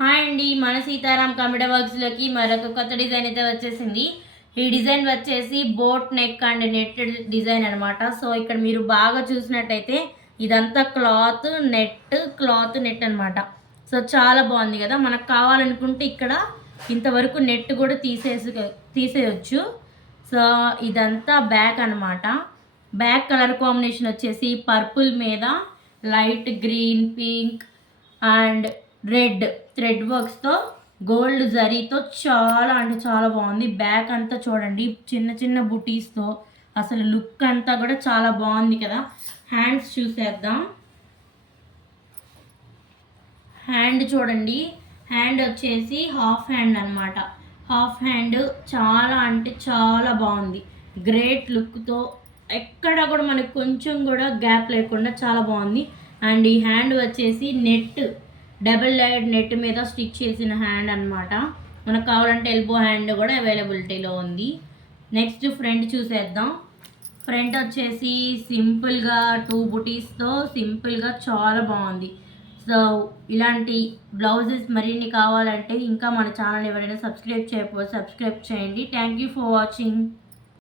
Hi అండి, మన Sitaram computer వర్క్స్లోకి మరొక కొత్త డిజైన్ అయితే వచ్చేసింది. ఈ డిజైన్ వచ్చేసి boat neck and net design అనమాట. సో ఇక్కడ మీరు బాగా చూసినట్టయితే ఇదంతా క్లాత్ నెట్ అనమాట. సో చాలా బాగుంది కదా. మనకు కావాలనుకుంటే ఇక్కడ ఇంతవరకు నెట్ కూడా తీసేయచ్చు. సో ఇదంతా బ్యాక్ అనమాట. బ్యాక్ కలర్ కాంబినేషన్ వచ్చేసి పర్పుల్ మీద light green, pink and red thread వర్క్స్తో గోల్డ్ జరీతో చాలా అంటే చాలా బాగుంది. బ్యాక్ అంతా చూడండి చిన్న చిన్న బుటీస్తో అసలు లుక్ అంతా కూడా చాలా బాగుంది కదా. హ్యాండ్స్ చూసేద్దాం. హ్యాండ్ చూడండి, హ్యాండ్ వచ్చేసి హాఫ్ హ్యాండ్ అనమాట. హాఫ్ హ్యాండ్ చాలా అంటే చాలా బాగుంది. గ్రేట్ లుక్తో ఎక్కడ కూడా మనకు కొంచెం కూడా గ్యాప్ లేకుండా చాలా బాగుంది. అండ్ ఈ హ్యాండ్ వచ్చేసి డబుల్ లైడ్ నెట్ మీద స్టిచ్ చేసిన హ్యాండ్ అనమాట. మనకు కావాలంటే ఎల్బో హ్యాండ్ కూడా అవైలబిలిటీలో ఉంది. నెక్స్ట్ ఫ్రంట్ చూసేద్దాం. ఫ్రంట్ వచ్చేసి సింపుల్గా 2 బుటీస్తో సింపుల్గా చాలా బాగుంది. సో ఇలాంటి బ్లౌజెస్ మరిన్ని కావాలంటే ఇంకా మన ఛానల్ ఎవరైనా సబ్స్క్రైబ్ చేయకపోతే సబ్స్క్రైబ్ చేయండి. Thank you for watching.